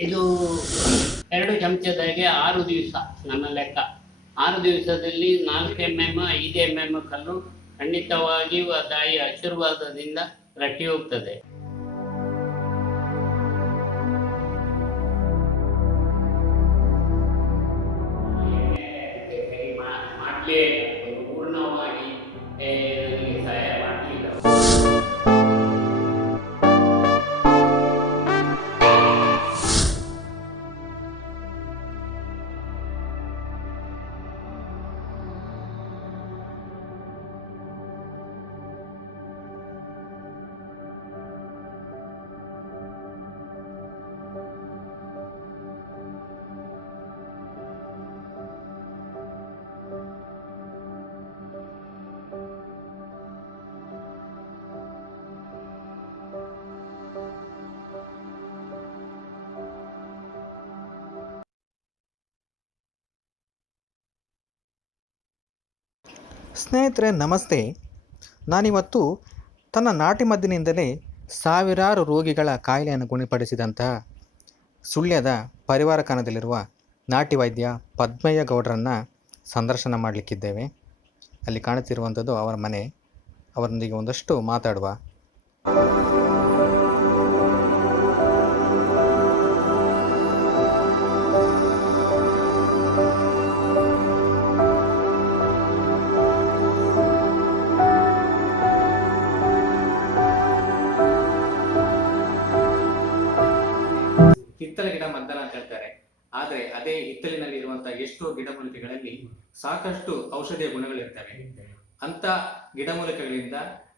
ಇದು ಎರಡು ಚಮಚದಾಗೆ ಆರು ದಿವಸ ನನ್ನ ಲೆಕ್ಕ. ಆರು ದಿವಸದಲ್ಲಿ ನಾಲ್ಕು ಎಂ ಎಂ ಐದು ಎಂ ಎಂ ಕಲ್ಲು ಖಂಡಿತವಾಗಿಯೂ ಆ ತಾಯಿ ಆಶೀರ್ವಾದದಿಂದ ರಟ್ಟಿ ಹೋಗ್ತದೆ ಸ್ನೇಹಿತರೆ, ನಮಸ್ತೆ. ನಾನಿವತ್ತು ತನ್ನ ನಾಟಿ ಮದ್ದಿನಿಂದಲೇ ಸಾವಿರಾರು ರೋಗಿಗಳ ಕಾಯಿಲೆಯನ್ನು ಗುಣಪಡಿಸಿದಂತಹ ಸುಳ್ಯದ ಪರಿವಾರ ಕಾಣದಲ್ಲಿರುವ ನಾಟಿ ವೈದ್ಯ ಪದ್ಮಯ್ಯ ಗೌಡರನ್ನು ಸಂದರ್ಶನ ಮಾಡಲಿಕ್ಕಿದ್ದೇವೆ. ಅಲ್ಲಿ ಕಾಣುತ್ತಿರುವಂಥದ್ದು ಅವರ ಮನೆ. ಅವರೊಂದಿಗೆ ಒಂದಷ್ಟು ಮಾತಾಡುವ. ಹಿತ್ತಲ ಗಿಡ ಮದ್ದನ ಅಂತ ಹೇಳ್ತಾರೆ. ಆದ್ರೆ ಅದೇ ಹಿತ್ತಲಿನಲ್ಲಿ ಇರುವಂತಹ ಎಷ್ಟೋ ಗಿಡಮೂಲಿಕೆಗಳಲ್ಲಿ ಸಾಕಷ್ಟು ಔಷಧೀಯ ಗುಣಗಳಿರ್ತವೆ ಅಂತ ಗಿಡಮೂಲಿಕೆಗಳಿಂದ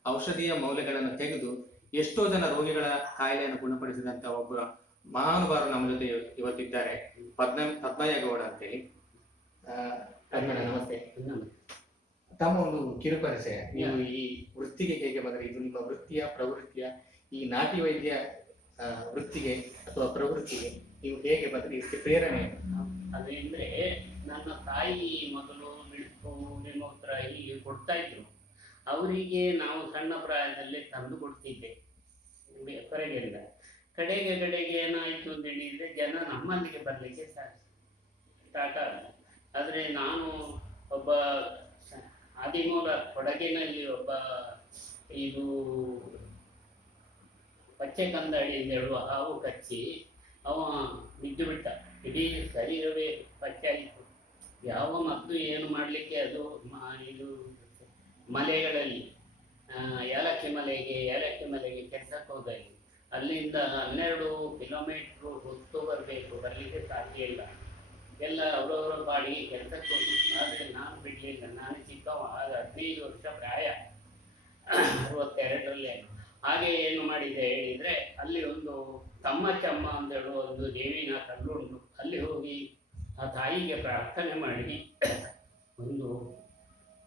ಔಷಧೀಯ ಮೌಲ್ಯಗಳನ್ನು ತೆಗೆದು ಎಷ್ಟೋ ಜನ ರೋಗಿಗಳ ಕಾಯಿಲೆಯನ್ನು ಗುಣಪಡಿಸಿದಂತ ಒಬ್ಬ ಮಹಾನುಭಾವರು ನಮ್ಮ ಜೊತೆ ಇವತ್ತಿದ್ದಾರೆ. ಪದ್ಮ, ಪದ್ಮಯ್ಯ ಗೌಡ ಅಂತೇಳಿ. ನಮಸ್ತೆ. ತಮ್ಮ ಒಂದು ಕಿರುಪರಿಚಯ. ನೀವು ಈ ವೃತ್ತಿಗೆ ಹೇಗೆ ಬಂದ್ರೆ? ಇದು ನಿಮ್ಮ ವೃತ್ತಿಯ ಪ್ರವೃತ್ತಿಯ ಈ ನಾಟಿ ವೈದ್ಯ ವೃತ್ತಿಗೆ ಅಥವಾ ಪ್ರವೃತ್ತಿಗೆ ನೀವು ಹೇಗೆ ಬಂದ್ರಿ ಇದಕ್ಕೆ ಪ್ರೇರಣೆ? ಅದೇಂದ್ರೆ ನನ್ನ ತಾಯಿ ಮೊದಲು ಮಿಲ್ಕು ವಿಮೂತ್ರ ಹೀಗೆ ಕೊಡ್ತಾ ಇದ್ರು. ಅವರಿಗೆ ನಾವು ಸಣ್ಣ ಪ್ರಾಯದಲ್ಲಿ ತಂದು ಕೊಡ್ತಿದ್ದೆ. ಹೊರಗೆಲ್ಲ ಕಡೆಗೆ ಕಡೆಗೆ ಏನಾಯ್ತು ಅಂತ ಹೇಳಿದ್ರೆ ಜನ ನಮ್ಮಲ್ಲಿಗೆ ಬರಲಿಕ್ಕೆ ಸ್ಟಾರ್ಟ್ ಆದ ಆದರೆ ನಾನು ಒಬ್ಬ ಆದಿಮೂಲ ಕೊಡಗಿನಲ್ಲಿ ಒಬ್ಬ ಇದು ಪಚ್ಚೆ ಕಂದಳಿ ಹೇಳುವ ಹಾವು ಕಚ್ಚಿ ಅವ ಬಿದ್ದು ಬಿಟ್ಟ. ಇಡೀ ಶರೀರವೇ ಪಚ್ಚೆ ಆಯಿತು. ಯಾವ ಮದ್ದು ಏನು ಮಾಡಲಿಕ್ಕೆ ಅದು ಇದು ಮಲೆಗಳಲ್ಲಿ ಏಲಕ್ಕಿ ಮಲೆಗೆ ಏಲಕ್ಕಿ ಮಲೆಗೆ ಕೆಲ್ಸಕ್ಕೆ ಹೋದಲ್ಲಿ ಅಲ್ಲಿಂದ ಹನ್ನೆರಡು ಕಿಲೋಮೀಟ್ರು ಹೊತ್ತು ಬರಬೇಕು, ಬರಲಿಕ್ಕೆ ಸಾಧ್ಯ ಇಲ್ಲ. ಎಲ್ಲ ಅವರವರ ಬಾಡಿ ಕೆಲಸಕ್ಕೆ ಆದರೆ ನಾನು ಬಿಡಲಿಲ್ಲ. ನಾನು ಚಿಕ್ಕವ, ಆಗ ಹದಿನೈದು ವರ್ಷ ಪ್ರಾಯ. ಅರವತ್ತೆರಡರಲ್ಲೇ. ಹಾಗೆ ಏನು ಮಾಡಿದೆ ಹೇಳಿದರೆ, ಅಲ್ಲಿ ಒಂದು ತಮ್ಮ ಚಮ್ಮ ಅಂತ ಹೇಳುವ ಒಂದು ದೇವಿನ ಕಲ್ಲುಂಟು. ಅಲ್ಲಿ ಹೋಗಿ ಆ ತಾಯಿಗೆ ಪ್ರಾರ್ಥನೆ ಮಾಡಿ ಒಂದು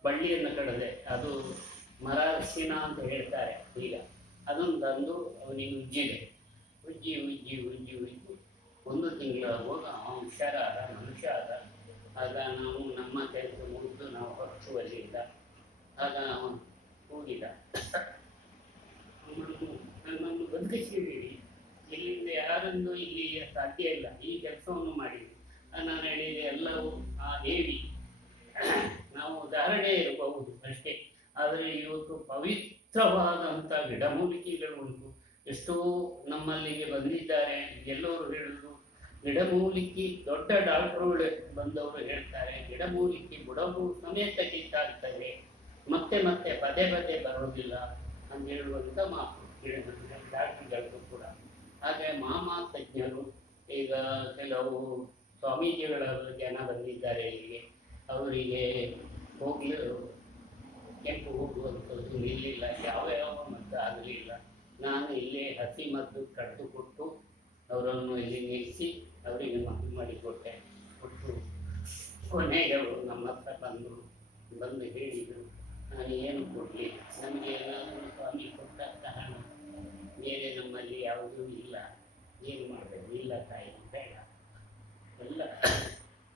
ಬಳ್ಳಿಯನ್ನು ಕಡದೆ. ಅದು ಮರಸಿನ ಅಂತ ಹೇಳ್ತಾರೆ ಈಗ. ಅದನ್ನು ತಂದು ಅವನಿಗೆ ಉಜ್ಜಿದೆ. ಉಜ್ಜಿ ಉಜ್ಜಿ ಉಜ್ಜಿ ಉಜ್ಜಿ. ಒಂದು ತಿಂಗಳಾಗುವಾಗ ಅವನು ಹುಷಾರಾದ ಮನುಷ್ಯ ಆದ. ಆಗ ನಾವು ನಮ್ಮ ಕೆಲಸ ಮುಗಿದು ನಾವು ಹೊರಟುವಲ್ಲಿಂದ ಆಗ ಅವನು ಹೋಗಿದ ಅವನನ್ನು ನನ್ನನ್ನು ಬದುಕಿಸಿದ್ದೀರಿ ಇಲ್ಲಿಂದ ಯಾರನ್ನು ಇಲ್ಲಿ ಸಾಧ್ಯ ಇಲ್ಲ. ಈ ಕೆಲಸವನ್ನು ಮಾಡಿ. ನಾನು ಹೇಳಿದೆ ಎಲ್ಲವೂ ಆ ದೇವಿ ನಾವು ಧಾರಣೆ ಇರಬಹುದು ಅಷ್ಟೇ. ಆದರೆ ಇವತ್ತು ಪವಿತ್ರವಾದಂಥ ಗಿಡಮೂಲಿಕೆಗಳು ಉಂಟು. ಎಷ್ಟೋ ನಮ್ಮಲ್ಲಿಗೆ ಬಂದಿದ್ದಾರೆ. ಎಲ್ಲರೂ ಹೇಳಿದ್ರು, ಗಿಡಮೂಲಿಕೆ ದೊಡ್ಡ ಡಾಕ್ಟ್ರುಗಳು ಬಂದವರು ಹೇಳ್ತಾರೆ. ಗಿಡಮೂಲಿಕೆ ಬುಡವು ಸಮೇತ ಕಿತ್ತಾಗ್ತದೆ ಮತ್ತೆ ಮತ್ತೆ ಪದೇ ಪದೇ ಬರೋದಿಲ್ಲ ಅಂತ ಹೇಳುವಂಥ ಮಾತು. ಡಾಕ್ಟರ್ಗಳಿಗೂ ಕೂಡ ಹಾಗೆ ಮಾಮಾ ತಜ್ಞರು ಈಗ ಕೆಲವು ಸ್ವಾಮೀಜಿಗಳ ಜನ ಬಂದಿದ್ದಾರೆ ಇಲ್ಲಿಗೆ ಅವರಿಗೆ ಹೋಗಲು ಕೆಂಪು ಹೋಗುವಂಥದ್ದು ನಿಲ್ಲಿಲ್ಲ. ಯಾವ ಯಾವ ಮದ್ದು ಆಗಲಿಲ್ಲ. ನಾನು ಇಲ್ಲೇ ಹಸಿ ಮದ್ದು ಕಡಿದು ಕೊಟ್ಟು ಅವರನ್ನು ಇಲ್ಲಿ ನಿಲ್ಲಿಸಿ ಅವರಿಗೆ ಮದ್ದು ಮಾಡಿಕೊಟ್ಟೆ. ಕೊಟ್ಟು ಕೊನೆಗೆ ಅವರು ನಮ್ಮ ಹತ್ರ ಬಂದು ಬಂದು ಹೇಳಿದರು. ನಾನು ಏನು ಕೊಡಲಿ ನಮಗೆ ಏನಾದರೂ ಸ್ವಾಮಿ ಕೊಟ್ಟಂತಹ ಬೇರೆ ನಮ್ಮಲ್ಲಿ ಯಾವುದು ಇಲ್ಲ. ಏನು ಮಾಡಬೇಕು? ಇಲ್ಲ ತಾಯಿ, ಬೇಡ. ಎಲ್ಲ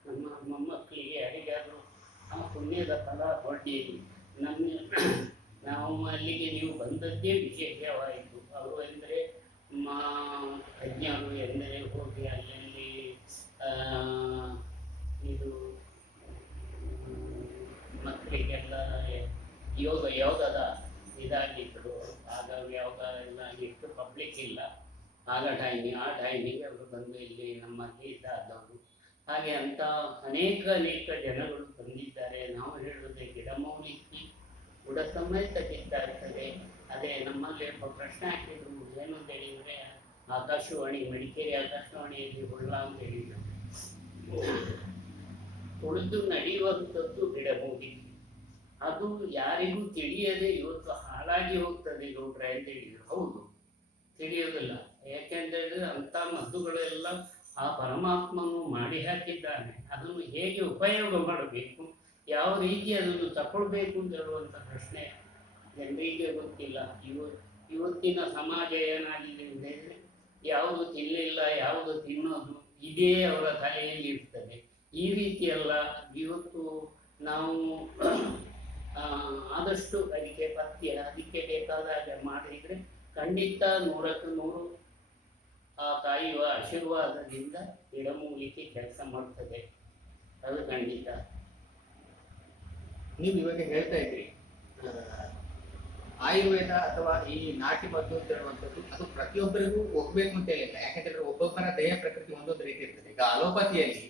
ನಮ್ಮ ಮೊಮ್ಮಕ್ಕಳಿಗೆ ಅಡಿಗಾದರೂ ಆ ಪುಣ್ಯದ ಫಲ ಹೊರಡೀರಿ ನಮ್ಮ ನಾವು ಅಲ್ಲಿಗೆ ನೀವು ಬಂದದ್ದೇ ವಿಶೇಷವಾಯಿತು. ಅವರು ಎಂದರೆ ಮಾ ಅಜ್ಞಾರು ಎಂದರೆ ಹೋಗಿ ಅಲ್ಲಲ್ಲಿ ಇದು ಮಕ್ಕಳಿಗೆಲ್ಲ ಯೋಗ, ಯೋಗದ ಇದಾಗಿತ್ತು. ಅಲ್ಲೇ ಆಗ ಟೈಮಿಗೆ ಆ ಟೈಮಿಗೆ ಅವರು ಬಂದು ಇಲ್ಲಿ ನಮ್ಮಲ್ಲಿ ಇದ್ದಾದವರು ಹಾಗೆ ಅಂತ ಅನೇಕ ಅನೇಕ ಜನಗಳು ಬಂದಿದ್ದಾರೆ. ನಾವು ಹೇಳುವುದೇ ಗಿಡಮೌಲಿಕ್ಕಿ ಬುಡ ಸಮೇತ ಇರ್ತದೆ ಅದೇ ನಮ್ಮಲ್ಲಿ ಒಬ್ಬ ಪ್ರಶ್ನೆ ಹಾಕಿದ್ರು, ಏನು ಅಂತ ಹೇಳಿದ್ರೆ, ಆಕಾಶವಾಣಿ, ಮಡಿಕೇರಿ ಆಕಾಶವಾಣಿಯಲ್ಲಿ ಉಳ್ಳ ಅಂತ ಹೇಳಿದ್ರು. ಉಳಿದು ನಡೆಯುವಂಥದ್ದು ಗಿಡಮೂಲಿಕೆ ಅದು ಯಾರಿಗೂ ತಿಳಿಯದೆ ಇವತ್ತು ಹಾಳಾಗಿ ಹೋಗ್ತದೆ ಗೌಡ್ರ ಅಂತ ಹೇಳಿದ್ರು. ಹೌದು. ತಿಳಿಯೋದಿಲ್ಲ ಯಾಕೆಂದರೆ ಅಂಥ ಮದ್ದುಗಳೆಲ್ಲ ಆ ಪರಮಾತ್ಮನು ಮಾಡಿ ಹಾಕಿದ್ದಾನೆ ಅದನ್ನು ಹೇಗೆ ಉಪಯೋಗ ಮಾಡಬೇಕು? ಯಾವ ರೀತಿ ಅದನ್ನು ತಗೊಳ್ಬೇಕು ಅಂತ ಹೇಳುವಂಥ ಪ್ರಶ್ನೆ ಜನರಿಗೆ ಗೊತ್ತಿಲ್ಲ. ಇವ, ಇವತ್ತಿನ ಸಮಾಜ ಏನಾಗಿದೆ ಹೇಳಿದರೆ ಯಾವುದು ತಿನ್ನಲಿಲ್ಲ ಯಾವುದು ತಿನ್ನೋದು, ಇದೇ ಅವರ ತಲೆಯಲ್ಲಿ ಇರ್ತದೆ. ಈ ರೀತಿಯೆಲ್ಲ ಇವತ್ತು ನಾವು ಆದಷ್ಟು ಅದಕ್ಕೆ ಪಥ್ಯ, ಅದಕ್ಕೆ ಬೇಕಾದಾಗ ಮಾಡಿದರೆ ಖಂಡಿತ ನೂರಕ್ಕೆ ನೂರು ಆ ತಾಯಿಯ ಆಶೀರ್ವಾದದಿಂದ ಗಿಡಮೂಲಿಕೆ ಕೆಲಸ ಮಾಡ್ತದೆ ಅದು ಖಂಡಿತ ನೀವು ಇವಾಗ ಹೇಳ್ತಾ ಇದ್ರಿ ಆಯುರ್ವೇದ ಅಥವಾ ಈ ನಾಟಿ ಮದ್ದು ಅಂತ ಹೇಳುವಂಥದ್ದು ಅದು ಪ್ರತಿಯೊಬ್ಬರಿಗೂ ಹೋಗ್ಬೇಕು ಅಂತ ಹೇಳಿಲ್ಲ ಯಾಕಂದ್ರೆ ಒಬ್ಬೊಬ್ಬರ ದೇಹ ಪ್ರಕೃತಿ ಒಂದೊಂದು ರೀತಿ ಇರ್ತದೆ ಈಗ ಅಲೋಪತಿಯಲ್ಲಿ.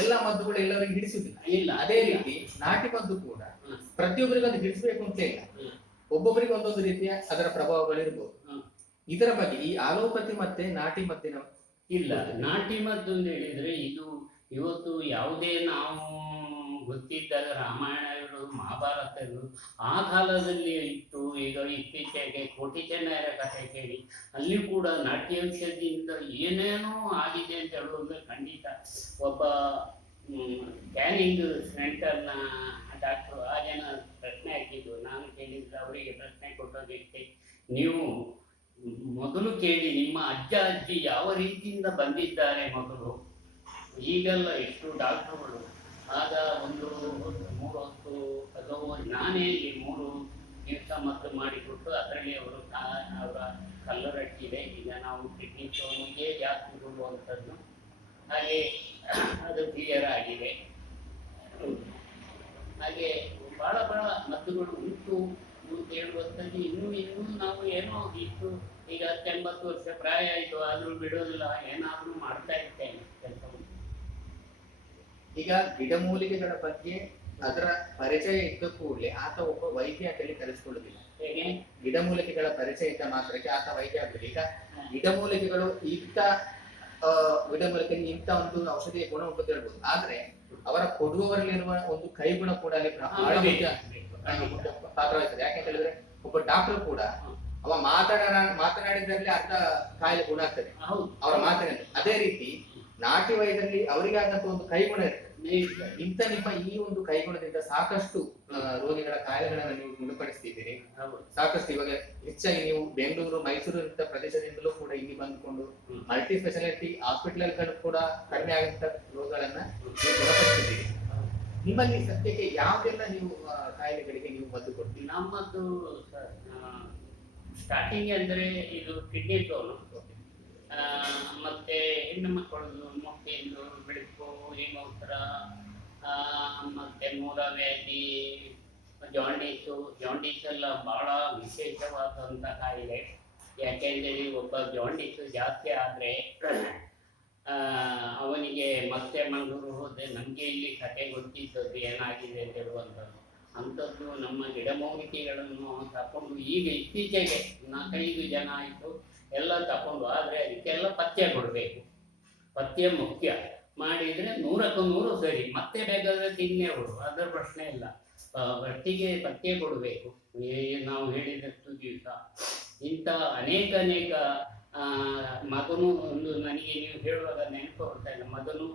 ಎಲ್ಲ ಮದ್ದುಗಳು ಎಲ್ಲರಿಗೂ ಹಿಡಿಸುದಿಲ್ಲ ಇಲ್ಲ ಅದೇ ರೀತಿ ನಾಟಿ ಮದ್ದು ಕೂಡ. ಪ್ರತಿಯೊಬ್ಬರಿಗೂ ಅದು ಹಿಡಿಸಬೇಕು ಅಂತ ಇಲ್ಲ. ಒಬ್ಬೊಬ್ಬರಿಗೆ ಒಂದೊಂದು ರೀತಿಯ ಅದರ ಪ್ರಭಾವಗಳಿರ್ಬೋದು. ಇದರ ಬಗ್ಗೆ ಈ ಆಲೋಪತಿ ಮತ್ತೆ ನಾಟಿ ಮದ್ದಿನ ಇಲ್ಲ. ನಾಟಿ ಮದ್ದು ಅಂತ ಹೇಳಿದ್ರೆ ಇದು ಇವತ್ತು ಯಾವುದೇ ನಾವು ಗೊತ್ತಿದ್ದಾಗ ರಾಮಾಯಣ ಮಹಾಭಾರತಗಳು ಆ ಕಾಲದಲ್ಲಿ ಇತ್ತು. ಈಗ ಇತ್ತೀಚೆಗೆ ಕೋಟಿ ಚೆನ್ನಯರ ಕಥೆ ಕೇಳಿ ಅಲ್ಲಿ ಕೂಡ ನಾಟ್ಯ ಔಷಧಿಯಿಂದ ಏನೇನೋ ಆಗಿದೆ ಅಂತ ಹೇಳೋದು ಖಂಡಿತ. ಒಬ್ಬ ಕ್ಯಾನಿಂಗ್ ಸೆಂಟರ್ನ ಡಾಕ್ಟ್ರು, ಆ ಜನ ಪ್ರಶ್ನೆ ಹಾಕಿದ್ದು. ನಾನು ಕೇಳಿದ್ರೆ ಅವರಿಗೆ ಪ್ರಶ್ನೆ ಕೊಟ್ಟೋದಕ್ಕೆ ನೀವು ಮೊದಲು ಕೇಳಿ, ನಿಮ್ಮ ಅಜ್ಜ ಅಜ್ಜಿ ಯಾವ ರೀತಿಯಿಂದ ಬಂದಿದ್ದಾರೆ ಮೊದಲು ಈಗೆಲ್ಲ ಎಷ್ಟು ಡಾಕ್ಟರ್ಗಳು? ಆಗ ಒಂದು ಮೂರು ಹೊತ್ತು ಅಥವಾ ನಾನೇ ಈ ಮೂರು ದಿವಸ ಮದ್ದು ಮಾಡಿಕೊಟ್ಟು ಅದರಲ್ಲಿ ಅವರು ಅವರ ಕಲ್ಲರಟ್ಟಿದೆ. ಈಗ ನಾವು ಕಿಡ್ನಿ ಸ್ಟೋನಿಗೆ ಜಾಸ್ತಿ ಕೊಡುವಂಥದ್ದು. ಹಾಗೆ ಅದು ಕ್ಲಿಯರ್ ಆಗಿದೆ. ಹಾಗೆ ಬಹಳ ಬಹಳ ಮದ್ದುಗಳು ಉಂಟು. ಅಂತ ವರ್ಷದಲ್ಲಿ ಇನ್ನೂ ಇನ್ನೂ ನಾವು ಏನೋ ಇತ್ತು ಈಗ ಹತ್ತೆಂಬತ್ತು ವರ್ಷ ಪ್ರಾಯ ಆಯಿತು ಆದರೂ ಬಿಡೋದಿಲ್ಲ ಏನಾದರೂ ಮಾಡ್ತಾ ಇರ್ತೇನೆ ಕೆಲಸವನ್ನು ಈಗ ಗಿಡಮೂಲಿಕೆಗಳ ಬಗ್ಗೆ ಅದರ ಪರಿಚಯ ಇದ್ದ ಕೂಡಲೇ ಆತ ಒಬ್ಬ ವೈದ್ಯ ಅಂತ ಹೇಳಿ ಕರೆಸ್ಕೊಳ್ಳುದಿಲ್ಲ ಹೇಗೆ ಗಿಡಮೂಲಿಕೆಗಳ ಪರಿಚಯ ಇದ್ದ ಮಾತ್ರಕ್ಕೆ ಆತ ವೈದ್ಯ ಆಗುದಿಲ್ಲ ಈಗ ಗಿಡಮೂಲಿಕೆಗಳು ಇಂಥ ಆ, ಗಿಡಮೂಲಿಕೆಯಲ್ಲಿ ಇಂಥ ಒಂದು ಔಷಧಿಯ ಗುಣ ಉಂಟು ಹೇಳ್ಬೋದು. ಆದ್ರೆ ಅವರ ಕೊಡುವವರಲ್ಲಿರುವ ಒಂದು ಕೈಗುಣ ಕೂಡ ಅಲ್ಲಿ ಬಹಳ ಮುಖ್ಯ ಮುಖ್ಯ ಪಾತ್ರ ವಹಿಸ್ತದೆ ಯಾಕೆ ಹೇಳಿದ್ರೆ ಒಬ್ಬ ಡಾಕ್ಟರ್ ಕೂಡ ಅವ ಮಾತಾಡ ಮಾತನಾಡಿದ್ರಲ್ಲಿ ಅರ್ಧ ಕಾಯಿಲೆ ಗುಣ ಆಗ್ತದೆ. ಹೌದು. ಅವರ ಮಾತಿನಲ್ಲಿ. ಅದೇ ರೀತಿ ನಾಟಿ ವೈದ್ಯರಲ್ಲಿ ಅವರಿಗಾದಂತ ಒಂದು ಕೈಗುಣ ಇರ್ತದೆ. ಇಂಥ ನಿಮ್ಮ ಈ ಒಂದು ಕೈಗುಣದಿಂದ ಸಾಕಷ್ಟು ರೋಗಿಗಳ ಕಾಯಿಲೆಗಳನ್ನ ನೀವು ಗುಣಪಡಿಸ್ತಿದ್ದೀರಿ. ಸಾಕಷ್ಟು ಇವಾಗ ಹೆಚ್ಚಾಗಿ ನೀವು ಬೆಂಗಳೂರು ಮೈಸೂರು ಇಂಥ ಪ್ರದೇಶದಿಂದಲೂ ಕೂಡ ಇಲ್ಲಿ ಬಂದುಕೊಂಡು. ಮಲ್ಟಿ ಸ್ಪೆಷಾಲಿಟಿ ಹಾಸ್ಪಿಟಲ್ಗಳು ಕೂಡ ಕಡಿಮೆ ಆಗಿದ್ದ ರೋಗಗಳನ್ನ ನೀವು ಗುಣಪಡಿಸಿದ್ದೀರಿ ನಿಮ್ಮಲ್ಲಿ ಸದ್ಯಕ್ಕೆ ಯಾವ್ದೆಲ್ಲ ನೀವು ಕಾಯಿಲೆಗಳಿಗೆ ನೀವು ಮದ್ದು ಕೊಡ್ತೀವಿ ನಮ್ಮದು ಸ್ಟಾರ್ಟಿಂಗ್ ಅಂದ್ರೆ ಇದು ಕಿಡ್ನಿ ಸ್ಟೋನು ಮತ್ತೆ ಹೆಣ್ಣು ಮಕ್ಕಳದ್ದು ಮೊಟ್ಟೆಯಿಂದ ಬೆಳಕು ಹಿಮೋತ್ರ ಮತ್ತೆ ಮೂಲವ್ಯಾಧಿ ಜಾಂಡೀಸು ಜಾಂಡೀಸ್ ಎಲ್ಲ ಬಹಳ ವಿಶೇಷವಾದಂಥ ಕಾಯಿಲೆ. ಯಾಕೆಂದರೆ ಒಬ್ಬ ಜಾಂಡೀಸು ಜಾಸ್ತಿ ಆದರೆ ಅವನಿಗೆ ಮತ್ತೆ ಮಂಗಳೂರು ಹೋದೆ ನಮಗೆ ಇಲ್ಲಿ ಕತೆ ಗೊತ್ತಿದ್ದದ್ದು ಏನಾಗಿದೆ ಅಂತ ಹೇಳುವಂಥದ್ದು. ಅಂಥದ್ದು ನಮ್ಮ ಗಿಡಮೂಲಿಕೆಗಳನ್ನು ತಕೊಂಡು ಈಗ ಇತ್ತೀಚೆಗೆ ನಾಲ್ಕೈದು ಜನ ಆಯಿತು, ಎಲ್ಲ ತಕೊಂಡು ಆದರೆ ಅದಕ್ಕೆಲ್ಲ ಪಥ್ಯ ಕೊಡಬೇಕು. ಪಥ್ಯ ಮುಖ್ಯ. ಮಾಡಿದರೆ ನೂರಕ್ಕೂ ನೂರು ಸರಿ. ಮತ್ತೆ ಬೇಕಾದರೆ ತಿನ್ನೇ ಅವರು ಅದರ ಪ್ರಶ್ನೆ ಇಲ್ಲ. ಒಟ್ಟಿಗೆ ಪಥ್ಯ ಕೊಡಬೇಕು. ನಾವು ಹೇಳಿದಷ್ಟು ದಿವಸ. ಇಂಥ ಅನೇಕ ಅನೇಕ ಮಗನು ಒಂದು ನನಗೆ ನೀವು ಹೇಳುವಾಗ ನೆನಪು ಬರ್ತಾ ಇಲ್ಲ. ಮಗನು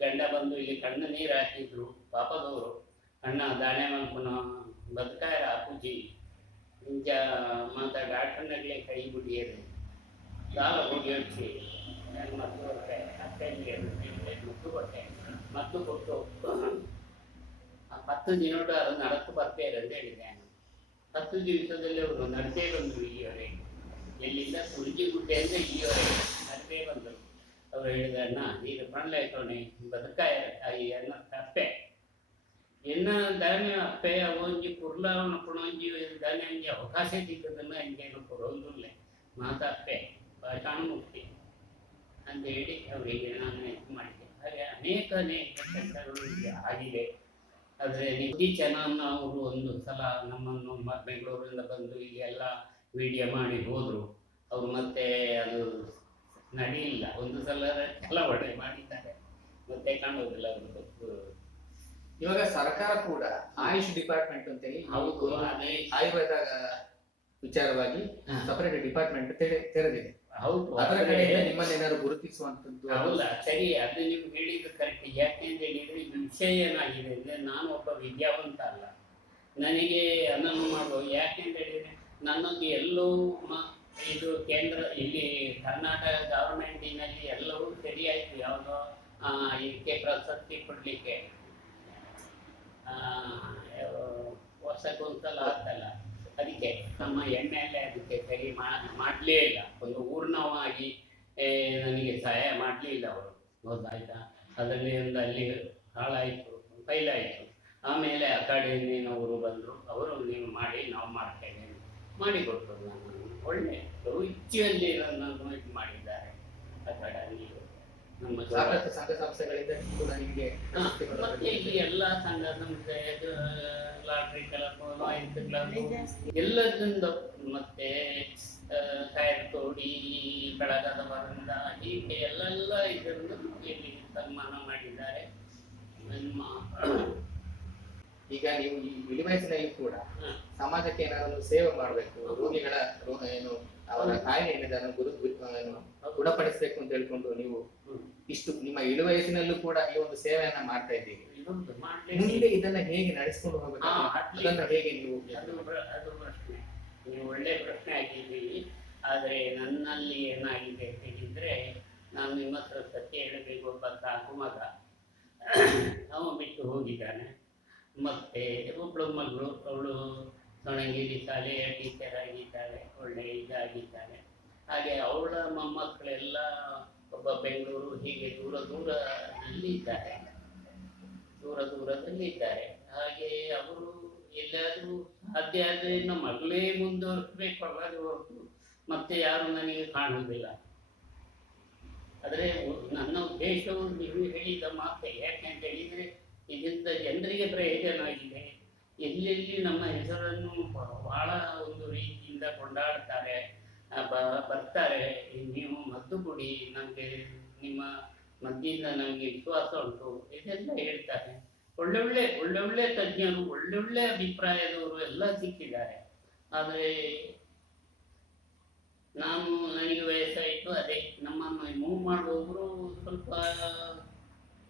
ಗಂಡ ಬಂದು ಇಲ್ಲಿ ಕಣ್ಣು ನೀರು ಹಾಕಿದ್ರು, ಪಾಪದವರು. ಅಣ್ಣ ದಾಣೆ ಮಲ್ಪನ ಬದುಕಾಯ ಅಪ್ಪುಜಿ ಇಂಜ ಮಾತ ಡಾಕ್ಟರ್ನಾಗಲೇ ಕೈ ಬಿಡಿಯರು ಸಾಲ ಹೋಗಿ ಹಚ್ಚಿ ನಾನು ಮತ್ತು ಕೊಟ್ಟೆ ಮದ್ದು ಮತ್ತು ಕೊಟ್ಟೆ. ಮತ್ತು ಕೊಟ್ಟು ಹತ್ತು ದಿನ ಅದು ನಡಕು ಬರ್ತಾರೆ ಅಂತ ಹೇಳಿದೆ ಹತ್ತು ದಿವಸದಲ್ಲಿ ಅವರು ನಡತೆ ಬಂದರು ಈವರೆಗೆ ಎಲ್ಲಿಂದ ಗುಡ್ಡೆ ಅಂತ ಇಲ್ಲಿಯವರೆಗೆ ನಡತೆ ಬಂದರು. ಅವರು ಹೇಳಿದ ಅಣ್ಣ, ನೀನು ಪಣ್ಣ ಆಯ್ತವಣೆ ಬದುಕಾಯ ಈ ಅನ್ನ ತಪ್ಪೆ. ಎನ್ನ ದಾನೆ ಅಪ್ಪೆ ಅವೊಂಜಿ ಅವನ ಪುಣೊಂಜಿ ದಾನೆ ಅಂಜಿ ಅವಕಾಶ ಸಿಕ್ಕದನ್ನ ಹಂಗೇನು ಕೊಡೋದಿಲ್ಲ. ಮಾತಪ್ಪೆ ಪಾಷಾಣಮೂರ್ತಿ ಅಂತ ಹೇಳಿ ಅವರಿಗೆ ನಾನು ಇದು ಮಾಡಿದೆ ಹಾಗೆ ಅನೇಕ ಅನೇಕ ಕೆಲಸಗಳು ಆಗಿದೆ ಆದರೆ ಈ ಚೆನ್ನನ್ನ ಅವರು ಒಂದು ಸಲ ನಮ್ಮನ್ನು ಬೆಂಗಳೂರಿಂದ ಬಂದು ಎಲ್ಲ ವಿಡಿಯೋ ಮಾಡಿ ಹೋದರು. ಅವರು ಮತ್ತೆ ಅದು ನಡೆಯಿಲ್ಲ. ಒಂದು ಸಲ ಕೆಲವಡೆ ಮಾಡಿದ್ದಾರೆ. ಮತ್ತೆ ಕಾಣೋದಿಲ್ಲ ಅವ್ರದ್ದು ಇವಾಗ ಸರ್ಕಾರ ಕೂಡ ಆಯುಷ್ ಡಿಪಾರ್ಟ್ಮೆಂಟ್ ಅಂತ ಹೇಳಿ ಹೌದು ಅದೇ. ಆಯುರ್ವೇದ ವಿಚಾರವಾಗಿ. ಸಪರೇಟ್ ಡಿಪಾರ್ಟ್ಮೆಂಟ್ ತೆರೆದಿದೆ. ಹೌದು ಅದರ ಕಡೆಯಿಂದ ನಿಮ್ಮನ್ನ ಏನಾದ್ರು ಗುರುತಿಸುವಂತದ್ದು ಅಲ್ಲ ಸರಿ ಅದು ನೀವು ಹೇಳಿದ್ದು ಕರೆಕ್ಟ್ ಯಾಕೆಂತ ಹೇಳಿದ್ರೆ ಇದು ವಿಷಯ ಏನಾಗಿದೆ ಅಂದ್ರೆ ನಾನು ಒಬ್ಬ ವಿದ್ಯಾವಂತ ಅಲ್ಲ. ನನಗೆ ಅದನ್ನು ಮಾಡುವ ಯಾಕೆಂತ ಹೇಳಿದ್ರೆ ನನ್ನದು ಎಲ್ಲೂ ಮ- ಇದು ಕೇಂದ್ರ ಇಲ್ಲಿ ಕರ್ನಾಟಕ ಗವರ್ಮೆಂಟಿನಲ್ಲಿ ಎಲ್ಲವೂ ಸರಿಯಾಯ್ತು. ಯಾವುದೋ ಆ, ಇದಕ್ಕೆ ಪ್ರಶಸ್ತಿ ಕೊಡ್ಲಿಕ್ಕೆ. ವರ್ಷಕ್ಕೊಂದ್ಸಲ ಆಗ್ತಲ್ಲ. ಅದಕ್ಕೆ ನಮ್ಮ ಎಣ್ಣೆಯಲ್ಲೇ ಅದಕ್ಕೆ ಸರಿ ಮಾಡಲೇ ಇಲ್ಲ. ಒಂದು ಪೂರ್ಣವಾಗಿ ನನಗೆ ಸಹಾಯ ಮಾಡಲಿಲ್ಲ ಅವರು. ಗೊತ್ತಾಯ್ತಾ? ಒಂದು ಅಲ್ಲಿ ಹಾಳಾಯಿತು, ಫೈಲಾಯಿತು. ಆಮೇಲೆ ಅಕಾಡೆಮಿನವರು ಬಂದರು, ಅವರು ನೀವು ಮಾಡಿ, ನಾವು ಮಾಡ್ತೇವೆ. ಮಾಡಿಕೊಟ್ಟರು ನಾನು ಒಳ್ಳೆ ರುಚಿಯಲ್ಲಿ ನನ್ನ ಇದು ಮಾಡಿದ್ದಾರೆ. ಅಕಾಡೆಮಿ ಸಾಕಷ್ಟು ಸಂಘ ಸಂಸ್ಥೆಗಳಿಂದ ಕೂಡ ನಿಮಗೆ ಮತ್ತೆ ಇಲ್ಲಿ ಎಲ್ಲ ಸಂಘ ಸಂಸ್ಥೆ ಲಾಟ್ರಿ ಕ್ಲಬ್ ಲಾಯನ್ಸ್ ಕ್ಲಬ್ ಎಲ್ಲದರಿಂದ ಮತ್ತೆ ತೋಡಿ ಬೆಳಗದ ವರಂದ ಹೀಗೆ ಎಲ್ಲೆಲ್ಲ ಇದನ್ನು ಇಲ್ಲಿ ಸನ್ಮಾನ ಮಾಡಿದ್ದಾರೆ. ನಮ್ಮ ಈಗ ನೀವು ಈ ಇಳಿ ವಯಸ್ಸಿನಲ್ಲಿ ಕೂಡ. ಸಮಾಜಕ್ಕೆ ಏನಾದ್ರು ಸೇವೆ ಮಾಡಬೇಕು ರೋಗಿಗಳ ಏನು ಅವರ ಕಾಯಿಲೆ ಏನಿದೆ ಅದನ್ನು ಗುರು ಗುಣಪಡಿಸಬೇಕು ಅಂತ ಹೇಳ್ಕೊಂಡು ನೀವು ಇಷ್ಟು ನಿಮ್ಮ ಇಳಿ ವಯಸ್ಸಿನಲ್ಲೂ ಕೂಡ ಈ ಒಂದು ಸೇವೆಯನ್ನ ಮಾಡ್ತಾ ಇದ್ದೀರಿ. ಮುಂದೆ ಇದನ್ನ ಹೇಗೆ ನಡೆಸ್ಕೊಂಡು ಹೋಗಬೇಕು? ಅದನ್ನ ಹೇಗೆ ನೀವು ನೀವು ಒಳ್ಳೆ ಪ್ರಶ್ನೆ ಆಗಿದ್ದೀರಿ ಆದರೆ ನನ್ನಲ್ಲಿ ಏನಾಗಿದೆ ಅಂತ ಹೇಳಿದ್ರೆ ನಾನು ನಿಮ್ಮ ಹತ್ರ ಸತ್ಯ ಹೇಳಬೇಕು ಒಬ್ಬ ಸಾಕು ಮಗ. ಅವ ಬಿಟ್ಟು ಹೋಗಿದ್ದಾನೆ. ಮತ್ತೆ ಒಬ್ಬಳು ಮಗಳು ಅವಳು ಶಾಲೆಯ ಟೀಚರ್ ಆಗಿದ್ದಾಳೆ ಒಳ್ಳೆ ಇದಾಗಿದ್ದಾಳೆ. ಹಾಗೆ ಅವಳ ಮೊಮ್ಮಕ್ಕಳೆಲ್ಲ ಒಬ್ಬ ಬೆಂಗಳೂರು, ಹೀಗೆ ದೂರ ದೂರದಲ್ಲಿ ಇದ್ದಾರೆ ದೂರ ದೂರದಲ್ಲಿ ಇದ್ದಾರೆ ಹಾಗೆ ಅವರು ಎಲ್ಲಾದರೂ ಸಾಧ್ಯ ಆದರೆ ನಮ್ಮ ಮಗಳೇ ಮುಂದುವರಿಸಬೇಕು ಅವಾಗ ಹೊರತು ಮತ್ತೆ ಯಾರು ನನಗೆ ಕಾಣುವುದಿಲ್ಲ. ಆದರೆ ನನ್ನ ಉದ್ದೇಶವು ನೀವು ಹೇಳಿದ ಮಾತೆ ಯಾಕೆ ಅಂತ ಹೇಳಿದರೆ ಇದರಿಂದ ಜನರಿಗೆ ಪ್ರಯೋಜನ ಆಗಿದೆ. ಎಲ್ಲೆಲ್ಲಿ ನಮ್ಮ ಹೆಸರನ್ನು ಬಹಳ ಒಂದು ರೀತಿಯಿಂದ ಕೊಂಡಾಡ್ತಾರೆ ಬರ್ತಾರೆ, ನೀವು ಮದ್ದು ಕೊಡಿ, ನಮಗೆ ನಿಮ್ಮ ಮದ್ದಿಂದ ನಮಗೆ ವಿಶ್ವಾಸ ಉಂಟು, ಇದೆಲ್ಲ ಹೇಳ್ತಾರೆ. ಒಳ್ಳೊಳ್ಳೆ ಒಳ್ಳೊಳ್ಳೆ ತಜ್ಞರು, ಒಳ್ಳೊಳ್ಳೆ ಅಭಿಪ್ರಾಯದವರು ಎಲ್ಲ ಸಿಕ್ಕಿದ್ದಾರೆ. ಆದರೆ ನಾನು ನನಗೆ ವಯಸ್ಸಾಯಿತು, ಅದೇ ನಮ್ಮನ್ನು ಮೂವ್ ಮಾಡುವವರು ಸ್ವಲ್ಪ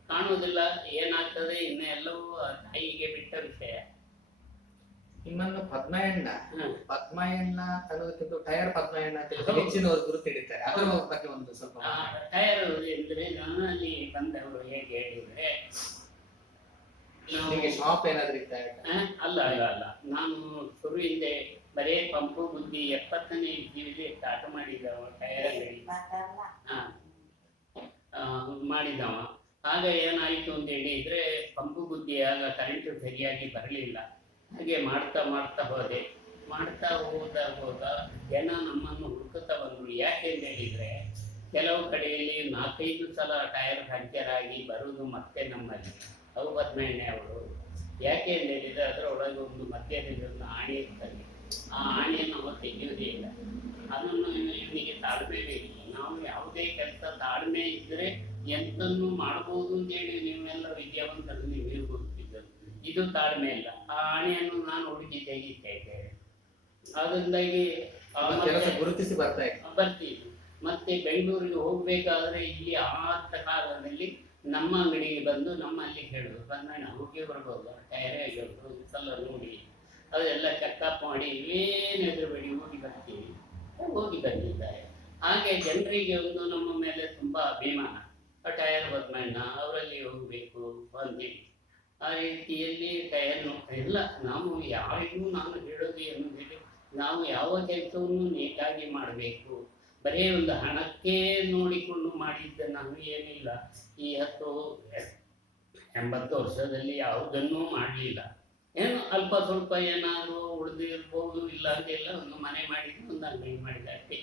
ಕಾಣೋದಿಲ್ಲ ಏನಾಗ್ತದೆ ಇನ್ನು ಎಲ್ಲವೂ ತಾಯಿಗೆ ಬಿಟ್ಟ ವಿಷಯ. ನಿಮ್ಮನ್ನು ಪದ್ಮಯಣ್ಣ. ಪದ್ಮಯಣ್ಣ ಅನ್ನೋದಕ್ಕಿಂತ ಟಯರ್ ಪದ್ಮಯಣ್ಣ ಅಂತ ಹೇಳಿ ಗುರುತು ಹಿಡಿತಾರೆ ಅದರ ಬಗ್ಗೆ ಒಂದು ಸ್ವಲ್ಪ ಟೈರ್ ಎಂದ್ರೆ ನಮ್ಮಲ್ಲಿ ಬಂದವರು ಹೇಗೆ ಹೇಳಿದ್ರೆ ನಿಮಗೆ ಶಾಪ್ ಏನಾದ್ರೂ ಇತ್ತ ಅಲ್ಲ ಅಲ್ಲ ಅಲ್ಲ. ನಾನು ಶುರುವಿಂದ ಬರೇ ಪಂಪು ಬುದ್ಧಿ ಎಪ್ಪತ್ತನೇ ಇದ್ದೀವಿ ಸ್ಟಾರ್ಟ್ ಮಾಡಿದವ ಟೈರ್ ಅಂಗಡಿ ಮಾಡಿದವ. ಆಗ ಏನಾಯಿತು ಅಂತ ಹೇಳಿದ್ರೆ ಪಂಪು ಬುದ್ಧಿ ಆಗ ಕರೆಂಟ್ ಸರಿಯಾಗಿ ಬರಲಿಲ್ಲ. ಹಾಗೆ ಮಾಡ್ತಾ ಮಾಡ್ತಾ ಹೋದೆ. ಮಾಡ್ತಾ ಹೋದ ಹೋದ ಜನ ನಮ್ಮನ್ನು ಹುಡುಕುತ್ತಾ ಬಂದರು. ಯಾಕೆ ಅಂತ ಹೇಳಿದರೆ, ಕೆಲವು ಕಡೆಯಲ್ಲಿ ನಾಲ್ಕೈದು ಸಲ ಟೈರ್ ಪಂಚರ್ ಆಗಿ ಬರುವುದು ಮತ್ತೆ ನಮ್ಮಲ್ಲಿ. ಅವು ಅವರು. ಯಾಕೆ ಅಂತ ಹೇಳಿದರೆ, ಅದರೊಳಗೆ ಒಂದು ಮಧ್ಯದಿಂದ ಒಂದು ಆಣೆ ಇರ್ತದೆ. ಆ ಆಣೆಯನ್ನು ಅವರು ತೆಗೆಯೋದೇ ಇಲ್ಲ. ಅದನ್ನು ಇವನಿಗೆ ತಾಳ್ಮೆ ಬೇಕು ನಾವು ಯಾವುದೇ ಕೆಲಸ ತಾಳ್ಮೆ ಇದ್ದರೆ ಎಂತನ್ನು ಮಾಡ್ಬೋದು ಅಂತೇಳಿ ನೀವೆಲ್ಲ ವಿದ್ಯಾವಂತರು ನೀವು ಗೊತ್ತಿದ್ದರು ಇದು ತಾಳ್ಮೆ ಇಲ್ಲ ಆ ಆಣೆಯನ್ನು ನಾನು ಹುಡುಕಿ ತೆಗೀತಾ ಇದ್ದೇನೆ ಅದರಿಂದಾಗಿ ಗುರುತಿಸಿ ಬರ್ತಾ ಬರ್ತೀವಿ ಮತ್ತೆ ಬೆಂಗಳೂರಿಗೆ ಹೋಗ್ಬೇಕಾದ್ರೆ ಇಲ್ಲಿ ಆ ಕಾಲದಲ್ಲಿ ನಮ್ಮ ಅಂಗಡಿಗೆ ಬಂದು ನಮ್ಮಲ್ಲಿ ಹೇಳುದು ಕನ್ನಡ ಹೋಗಿ ಬರ್ಬೋದು ಟೈರೆ ಆಗಿರ್ಬೋದು ಸಲ ನೋಡಿ. ಅದೆಲ್ಲ ಚೆಕಪ್ ಮಾಡಿ ಏನು ಎದುರುಬೇಡಿ ಹೋಗಿ ಬರ್ತೀವಿ ಹೋಗಿ ಬಂದಿದ್ದಾರೆ. ಹಾಗೆ ಜನರಿಗೆ ಒಂದು ನಮ್ಮ ಮೇಲೆ ತುಂಬ ಅಭಿಮಾನ. ಟೈರ್ ಬದ್ಮಣ್ಣ ಅವರಲ್ಲಿ ಹೋಗಬೇಕು ಅಂತೇಳಿ ಆ ರೀತಿಯಲ್ಲಿ ಕೈಯನ್ನು ಎಲ್ಲ ನಾವು ಯಾರಿಗೂ ನಾನು ಹೇಳೋದು ಎನ್ನುವುದಿಲ್ಲ ನಾವು ಯಾವ ಕೆಲಸವನ್ನು ನೀಟಾಗಿ ಮಾಡಬೇಕು? ಬರೀ ಒಂದು ಹಣಕ್ಕೆ ನೋಡಿಕೊಂಡು ಮಾಡಿದ್ದ ನಾನು ಏನಿಲ್ಲ. ಈ ಹತ್ತು, ಎಂಬತ್ತು ವರ್ಷದಲ್ಲಿ ಯಾವುದನ್ನೂ ಮಾಡಲಿಲ್ಲ. ಏನು ಅಲ್ಪ ಸ್ವಲ್ಪ ಏನಾದರೂ ಉಳಿದಿರ್ಬೋದು ಇಲ್ಲ ಅಂತೆಲ್ಲ ಒಂದು ಮನೆ ಮಾಡಿದ್ದು, ಒಂದು ಅಂಗಡಿ ಮಾಡಿದ ಅಷ್ಟೇ.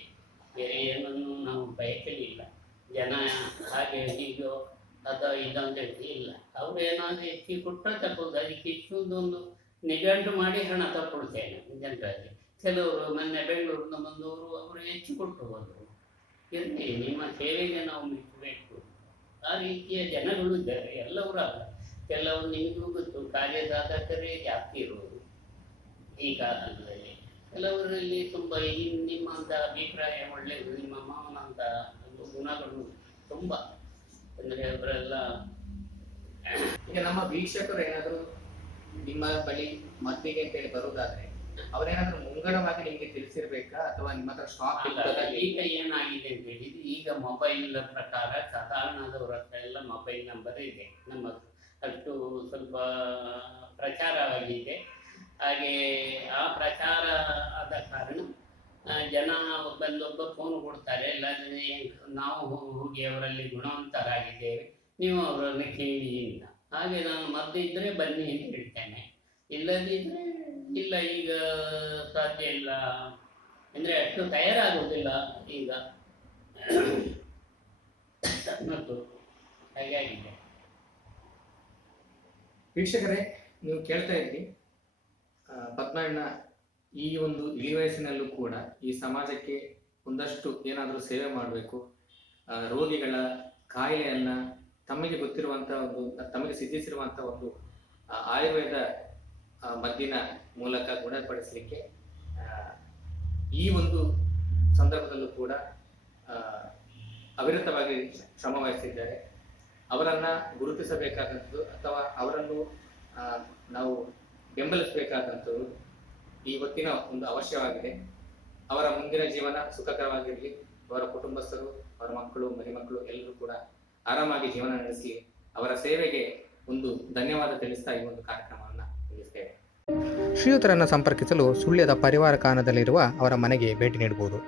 ಬೇರೆ ಏನನ್ನು ನಾವು ಬಯಕಲಿಲ್ಲ. ಜನ ಹಾಗೆ ಹೀಗೋ ಅದೋ ಇದೊಂದು ಹೇಳಿ ಇಲ್ಲ. ಅವ್ರು ಏನಾದರೂ ಹೆಚ್ಚಿಗೆ ಕೊಟ್ಟರೆ ತಗೊಳ್ದು ಅದಕ್ಕೆ ಇಷ್ಟೊಂದೊಂದು ನಿಘಂಟು ಮಾಡಿ ಹಣ ತಗೊಳ್ತೇನೆ ಜನರಲ್ಲಿ. ಕೆಲವರು ಮೊನ್ನೆ ಬೆಂಗಳೂರಿನ ಬಂದವರು, ಅವರು ಹೆಚ್ಚು ಕೊಟ್ಟು ಬಂದರು ಇರಲಿ ನಿಮ್ಮ ಸೇವೆಗೆ ನಾವು ಮೆಚ್ಚಬೇಕು? ಆ ರೀತಿಯ ಜನಗಳು ಇದ್ದಾರೆ ಎಲ್ಲವರು ಅಲ್ಲ. ಕೆಲವರು ನಿಮಗೂ ಗೊತ್ತು ಕಾರ್ಯಸಾಧಕರೇ ಜಾಸ್ತಿ ಇರುವುದು ಈ ಕಾಲದಲ್ಲಿ. ಕೆಲವರಲ್ಲಿ ತುಂಬ ನಿಮ್ಮಂಥ ಅಭಿಪ್ರಾಯ ಒಳ್ಳೆಯದು, ನಿಮ್ಮ ಮಾವನಂಥ ಗುಣಗಳು ತುಂಬ. ಅವರೆಲ್ಲ ಈಗ ನಮ್ಮ ವೀಕ್ಷಕರು ಏನಾದರೂ ನಿಮ್ಮ ಬಳಿ ಮದ್ದಿಗೆ ಅಂತೇಳಿ ಬರುವುದಾದ್ರೆ ಅವ್ರೇನಾದ್ರೂ ಮುಂಗಡವಾಗಿ ನಿಮ್ಗೆ ತಿಳಿಸಿರ್ಬೇಕಾ? ಅಥವಾ ನಿಮ್ಮ ಹತ್ರ ಸ್ಟಾಕ್ ಈಗ ಏನಾಗಿದೆ ಅಂತ ಹೇಳಿದ್ರೆ ಈಗ ಮೊಬೈಲ್ ಪ್ರಕಾರ ಸಾಧಾರಣದವರ ಹತ್ರ ಎಲ್ಲ ಮೊಬೈಲ್ ನಂಬರ್ ಇದೆ. ನಮ್ಮ ಅಷ್ಟು ಸ್ವಲ್ಪ ಪ್ರಚಾರವಾಗಿದೆ. ಹಾಗೆ ಆ ಪ್ರಚಾರ ಆದ ಕಾರಣ ಜನ ಒಬ್ಬಂದೊಬ್ಬ ಫೋನ್ ಕೊಡ್ತಾರೆ ಇಲ್ಲ ನಾವು ಹೋಗಿ ಅವರಲ್ಲಿ ಗುಣವಂತರಾಗಿದ್ದೇವೆ, ನೀವು ಅವರನ್ನು ಕೇಳಿ ಇಲ್ಲ. ಹಾಗೆ ನಾನು ಮದ್ದು ಇದ್ದರೆ ಬನ್ನಿ ಅಂತ ಹೇಳ್ತೇನೆ. ಇಲ್ಲದಿದ್ದರೆ ಇಲ್ಲ, ಈಗ ಸಾಧ್ಯ ಇಲ್ಲ. ಅಂದರೆ ಅಷ್ಟು ತಯಾರಾಗುವುದಿಲ್ಲ ಈಗ. ಮತ್ತು ಹಾಗಾಗಿದೆ. ವೀಕ್ಷಕರೇ, ನೀವು ಕೇಳ್ತಾ ಇದ್ರಿ ಪದ್ಮಣ್ಣ ಈ ಒಂದು ಇಳಿ ವಯಸ್ಸಿನಲ್ಲೂ ಕೂಡ ಈ ಸಮಾಜಕ್ಕೆ ಒಂದಷ್ಟು ಏನಾದರೂ ಸೇವೆ ಮಾಡಬೇಕು. ರೋಗಿಗಳ ಕಾಯಿಲೆಯನ್ನ ತಮಗೆ ಗೊತ್ತಿರುವಂಥ ಒಂದು, ತಮಗೆ ಸಿದ್ಧಿಸಿರುವಂಥ ಒಂದು ಆಯುರ್ವೇದ ಮದ್ದಿನ ಮೂಲಕ ಗುಣಪಡಿಸಲಿಕ್ಕೆ ಈ ಒಂದು ಸಂದರ್ಭದಲ್ಲೂ ಕೂಡ ಅವಿರತವಾಗಿ ಶ್ರಮ ವಹಿಸಿದ್ದಾರೆ. ಅವರನ್ನ ಗುರುತಿಸಬೇಕಾದಂಥದ್ದು ಅಥವಾ ಅವರನ್ನು ನಾವು ಬೆಂಬಲಿಸಬೇಕಾದಂಥದ್ದು ಈ ಹೊತ್ತಿನ ಒಂದು ಅವಶ್ಯವಾಗಿದೆ. ಅವರ ಮುಂದಿನ ಜೀವನ ಸುಖಕರವಾಗಿರಲಿ. ಅವರ ಕುಟುಂಬಸ್ಥರು, ಅವರ ಮಕ್ಕಳು, ಮರಿಮಕ್ಕಳು ಎಲ್ಲರೂ ಕೂಡ ಆರಾಮಾಗಿ ಜೀವನ ನಡೆಸಿ ಅವರ ಸೇವೆಗೆ ಒಂದು ಧನ್ಯವಾದ ತಿಳಿಸ್ತಾ ಈ ಒಂದು ಕಾರ್ಯಕ್ರಮವನ್ನು ಮುಗಿಸ್ತೇವೆ ಶ್ರೀಯುತರನ್ನು ಸಂಪರ್ಕಿಸಲು ಸುಳ್ಯದ ಪರಿವಾರ ಕಾನದಲ್ಲಿರುವ ಅವರ ಮನೆಗೆ ಭೇಟಿ ನೀಡಬಹುದು.